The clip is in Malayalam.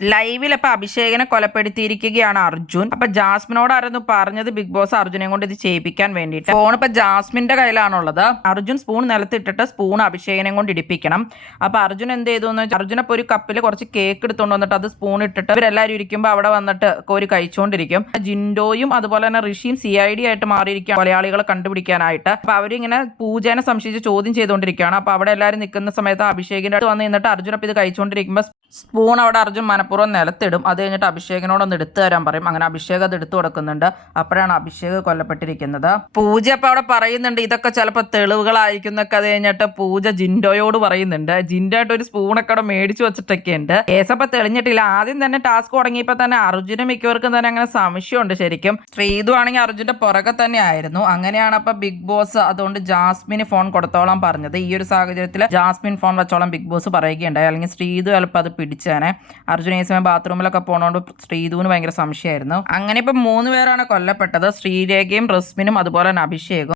ലൈവിൽ അപ്പൊ അഭിഷേകിനെ കൊലപ്പെടുത്തിയിരിക്കുകയാണ് അർജുൻ. അപ്പൊ ജാസ്മിനോടായിരുന്നു പറഞ്ഞത് ബിഗ് ബോസ് അർജുനെ കൊണ്ട് ഇത് ചെയ്യിപ്പിക്കാൻ വേണ്ടിയിട്ട്. ഫോൺ ഇപ്പൊ ജാസ്മിന്റെ കയ്യിലാണുള്ളത്. അർജുൻ സ്പൂൺ നിലത്തിട്ടിട്ട് സ്പൂൺ അഭിഷേകിനെ കൊണ്ട് ഇടിപ്പിക്കണം. അപ്പൊ അർജുൻ എന്ത് ചെയ്തു എന്ന് വെച്ചാൽ അർജുൻ അപ്പൊ ഒരു കപ്പിൽ കുറച്ച് കേക്ക് എടുത്തുകൊണ്ട് വന്നിട്ട് അത് സ്പൂൺ ഇട്ടിട്ട് ഇവരെല്ലാവരും ഇരിക്കുമ്പോൾ അവിടെ വന്നിട്ട് കോരി കഴിച്ചുകൊണ്ടിരിക്കും. ജിൻഡോയും അതുപോലെ തന്നെ ഋഷിയും CID ആയിട്ട് മാറിയിരിക്കുകയാണ് മലയാളികളെ കണ്ടുപിടിക്കാനായിട്ട്. അപ്പൊ അവരിങ്ങനെ പൂജേനെ സംശയിച്ച് ചോദ്യം ചെയ്തുകൊണ്ടിരിക്കുകയാണ്. അപ്പൊ അവിടെ എല്ലാവരും നിൽക്കുന്ന സമയത്ത് അഭിഷേകിന്റെ അടുത്ത് വന്ന് നിന്നിട്ട് അർജുൻ അപ്പൊ ഇത് കഴിച്ചുകൊണ്ടിരിക്കുമ്പോൾ സ്പൂൺ അവിടെ അർജുൻ മനഃപൂർവ്വം നിലത്തിടും. അത് കഴിഞ്ഞിട്ട് അഭിഷേകിനോടൊന്ന് എടുത്തു തരാൻ പറയും. അങ്ങനെ അഭിഷേക് അത് എടുത്തു കൊടുക്കുന്നുണ്ട്. അപ്പോഴാണ് അഭിഷേക് കൊല്ലപ്പെട്ടിരിക്കുന്നത്. പൂജ അപ്പൊ അവിടെ പറയുന്നുണ്ട് ഇതൊക്കെ ചിലപ്പോൾ തെളിവുകളായിരിക്കും എന്നൊക്കെ. അത് കഴിഞ്ഞിട്ട് പൂജ ജിൻഡോയോട് പറയുന്നുണ്ട്. ജിൻഡോ ആയിട്ട് ഒരു സ്പൂണൊക്കെ അവിടെ മേടിച്ചു വെച്ചിട്ടൊക്കെ ഉണ്ട്. കേസപ്പോ തെളിഞ്ഞിട്ടില്ല. ആദ്യം തന്നെ ടാസ്ക് തുടങ്ങിയപ്പോൾ തന്നെ അർജുനും മിക്കവർക്കും തന്നെ അങ്ങനെ സംശയമുണ്ട് ശരിക്കും. ശ്രീതു ആണെങ്കിൽ അർജുന്റെ പുറകെ തന്നെ ആയിരുന്നു. അങ്ങനെയാണ് അപ്പൊ ബിഗ് ബോസ് അതുകൊണ്ട് ജാസ്മിന് ഫോൺ കൊടുത്തോളാൻ പറഞ്ഞത്. ഈ ഒരു സാഹചര്യത്തിൽ ജാസ്മിൻ ഫോൺ വെച്ചോളാം ബിഗ് ബോസ് പറയുകയുണ്ടായി. അല്ലെങ്കിൽ ശ്രീതു ചിലപ്പോൾ അത് പിടിച്ചേനെ. അർജുൻ ഈ സമയം ബാത്റൂമിലൊക്കെ പോണോണ്ട് ശ്രീധുവിന് ഭയങ്കര സംശയമായിരുന്നു. അങ്ങനെ ഇപ്പം 3 പേരാണ് കൊല്ലപ്പെട്ടത്. ശ്രീരേഖയും റസ്മിനും അതുപോലെ തന്നെ അഭിഷേകും.